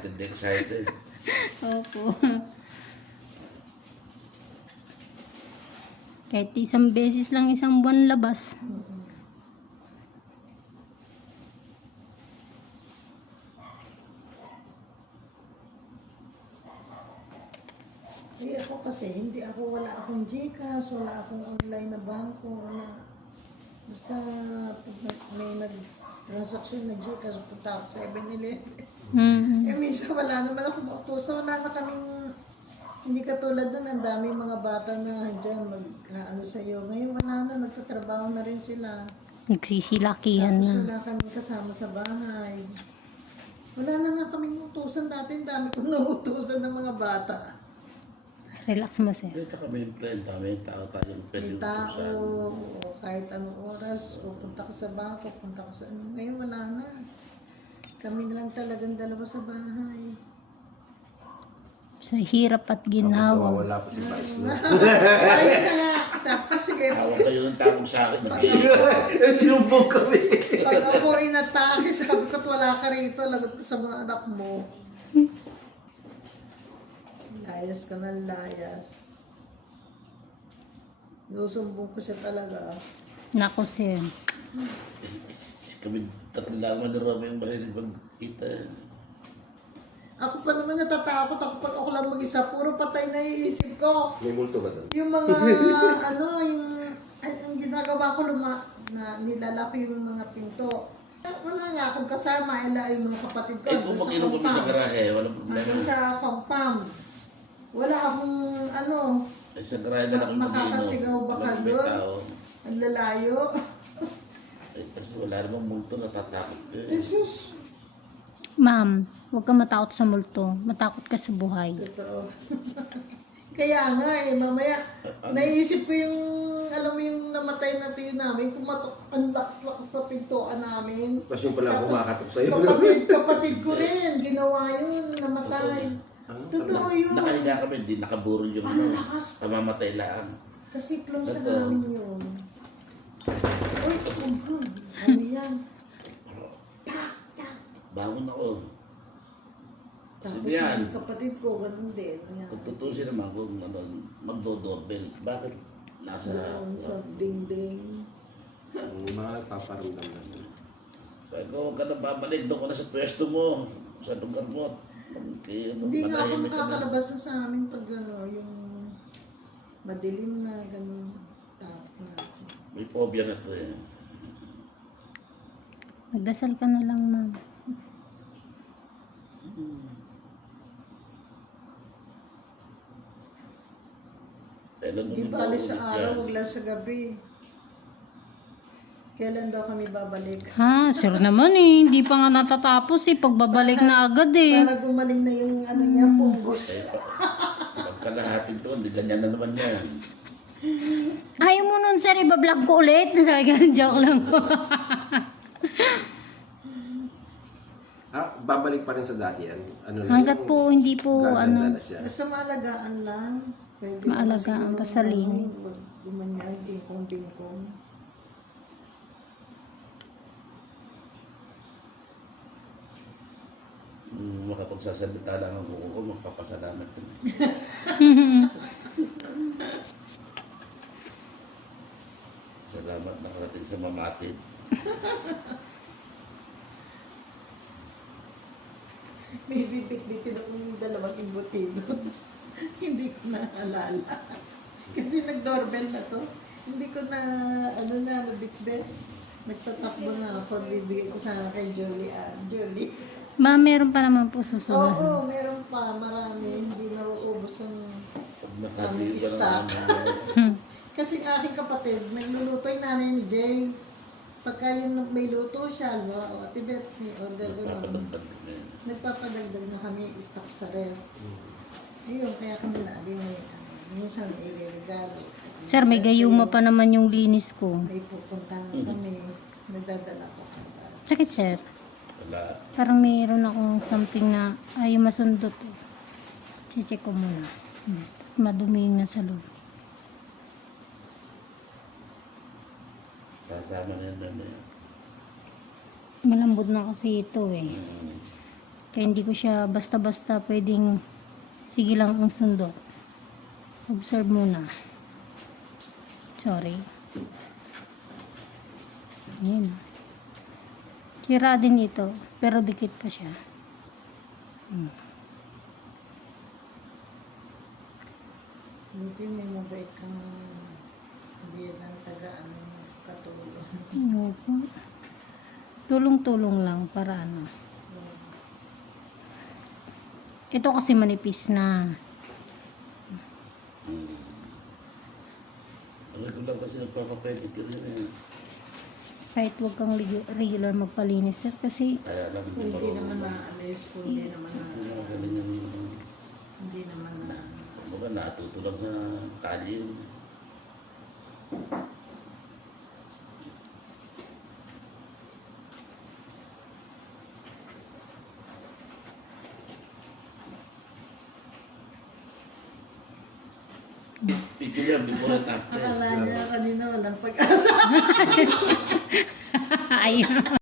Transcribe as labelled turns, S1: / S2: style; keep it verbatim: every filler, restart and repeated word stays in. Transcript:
S1: excited, excited.
S2: Opo. Kahit isang beses lang isang buwan labas.
S3: Eh ako kasi, hindi ako, wala akong Gcash, wala akong online na bangko, wala. Basta pag na- may nag-transaction na Gcash, punta ako sa seven eleven.
S2: Mm.
S3: Eh minsan wala naman ako mautusan, wala na kaming, hindi katulad nun, ang daming mga bata na dyan mag, ah, ano sa'yo. Ngayon wala na, nagtatrabaho na rin sila.
S2: Nagsisilakihan
S3: Tapos
S2: na.
S3: wala kami kasama sa bahay. Wala na nga kaming utusan dati, ang dami kong nautusan ng mga bata.
S2: Relax mo, sir.
S1: Dito kami yung plan, dami yung tao tayong pwede
S3: May tao,
S1: utusan.
S3: o kahit anong oras, o punta ka sa bangko, punta ka sa ano. Ngayon wala na. Kami na lang talagang dalawa sa bahay.
S2: Sa hirap at
S4: Tapos
S2: ginawa.
S4: nawawala pa si Vice. no?
S3: Ayun na nga. Sabi, sige,
S1: Tawag kayo ng tawag sa akin.
S4: Eh, sinumbong kami.
S3: pag ako inatake, sabi ko, wala ka rito, lagot ka sa mga anak mo. Layas ka na layas. Nusumbong ko siya talaga.
S2: Nako, sir.
S1: Kami tatlo lang man ni Romy yung mahilig magkita.
S3: Ako pa naman natatakot ako pag ako lang mag-isa. Puro patay na iisip ko.
S4: May multo ba doon?
S3: Yung mga, ano, yung, ay, ang ginagawa ko, luma, na nilalaki yung mga pinto. Eh, wala nga akong kasama, ila yung mga kapatid ko.
S1: Eh kung
S3: doon sa
S1: mag-inom kami sa
S3: compound.
S1: garahe, walang problema.
S3: Nandun sa compound. Wala akong, ano,
S1: Eh, sa garahe na lang kami mag-inom.
S3: makakasigaw ba ka
S1: Walang may
S3: doon?
S1: tao.
S3: Ang lalayo.
S1: Eh, kasi wala namang multo, natatakot ka eh.
S3: Jesus.
S2: Ma'am, huwag ka matakot sa multo. Matakot ka sa buhay.
S3: Totoo. Kaya nga eh, mamaya, naisip ko yung, alam mo yung namatay na tiyo namin, kumatok, ang lakas-lakas sa pintuan namin.
S4: Tapos yung pala kumakatok sa'yo.
S3: Kapatid, kapatid ko rin, ginawa yun, namatay.
S4: Ano?
S3: Totoo yun.
S1: Nakahiga kami, hindi nakaburol yung
S3: Ang
S1: ano.
S3: lakas.
S1: Kamamatay lang.
S3: Kasi close sa
S1: Totoo.
S3: namin yun. Uy, kumhang, ano yan?
S1: Bangon ako.
S3: Tapos
S1: Sabi yan.
S3: yung kapatid ko, ganun din. Yan.
S1: Kung tutusin naman kung ano, magdo-doorbell, bakit nasa...
S3: Doon sa dingding.
S4: Yung mga nagpaparamdam na doon.
S1: Sabi ko, huwag ka na babalik, doon ko na sa pwesto mo, sa lugar mo. Okay, ano,
S3: Hindi nga ako
S1: manahimik ka na.
S3: nakakalabas na sa amin pag ano, yung madilim na ganun tap na.
S1: May phobia na to eh.
S2: Magdasal ka na lang, ma'am.
S1: Kailan mo
S3: Di
S1: din
S3: bali
S1: mauulit
S3: sa
S1: yan?
S3: araw, wag lang sa gabi. Kailan daw kami babalik?
S2: Ha, sir naman eh. Hindi pa nga natatapos eh. Pagbabalik na agad eh.
S3: Para gumaling na yung ano niya, punggos.
S1: Pagkalahating to, hindi ganyan na naman yan.
S2: Ayaw mo nun, sir. Ibablog ko ulit. Sabi ka, joke lang po.
S4: Ah, babalik pa rin sa dati yan. Ano lang,
S2: Hanggat po, hindi po,
S4: gaganda
S2: ano.
S4: na siya.
S3: Basta maalagaan lang. Pwede
S2: Maalagaan,
S3: naman siguro
S2: pasalin.
S3: ano, Wag gumanyan, bingkong-bingkong.
S1: Mm, makapagsasalita lang ang kuko ko, magpapasalamat yun. Salamat nakarating sa mamatid.
S3: May bibit-bitin akong dalawang imbutido. Hindi ko naalala. Kasi nag-doorbell na to. Hindi ko na, ano na, nabitbit. Nagtatakbo na ako, bibigay ko sana kay Jolie. Ah, Jolie.
S2: Ma'am, meron pa naman po susunod.
S3: Oo, meron pa. Marami. Hindi nauubos ang
S1: Pag nakatiyo ka
S3: Stop.
S1: na naman.
S3: Kasi ang aking kapatid, nagluluto yung nanay ni Jay. Pagka yung may luto siya, o Ate Beth, may order ko naman.
S1: Nagpapadagdag na yun.
S3: Nagpapadagdag na kami stock sa ref. Ayun, kaya kami na din may, ano, minsan may regalo.
S2: Sir, may gayuma pa naman yung linis ko.
S3: May pupuntahan kami, nagdadala ko.
S2: Sakit, sir.
S1: Wala.
S2: Parang mayroon akong something na ayaw masundot. Eh. Check ko muna. Madumi na sa loob.
S1: Sasama na yan mamaya.
S2: Malambot na kasi ito eh.
S1: Mm.
S2: Kaya hindi ko siya basta-basta pwedeng sige lang ang sundot. Observe muna. Sorry. Ayan. Sira din ito, pero dikit pa siya. Hmm.
S3: Buti may mabait kang hindi lang taga ano, katulong.
S2: Opo. Tulong-tulong lang para ano. Ito kasi manipis na.
S1: Hmm. Regular kasi nagpapapedicure yun eh.
S2: Kahit wag kang lig- regular magpalinis sir kasi
S1: Kaya lang hindi
S3: Kung hindi naman
S1: marunong.
S3: naalis, kung hindi naman na,
S1: Hindi naman ganun yung
S3: hindi naman na,
S1: kumbaga natuto lang sa kalye yun. Picture yan before and after.
S3: akala niya kanina walang pag-asa.
S2: ayun.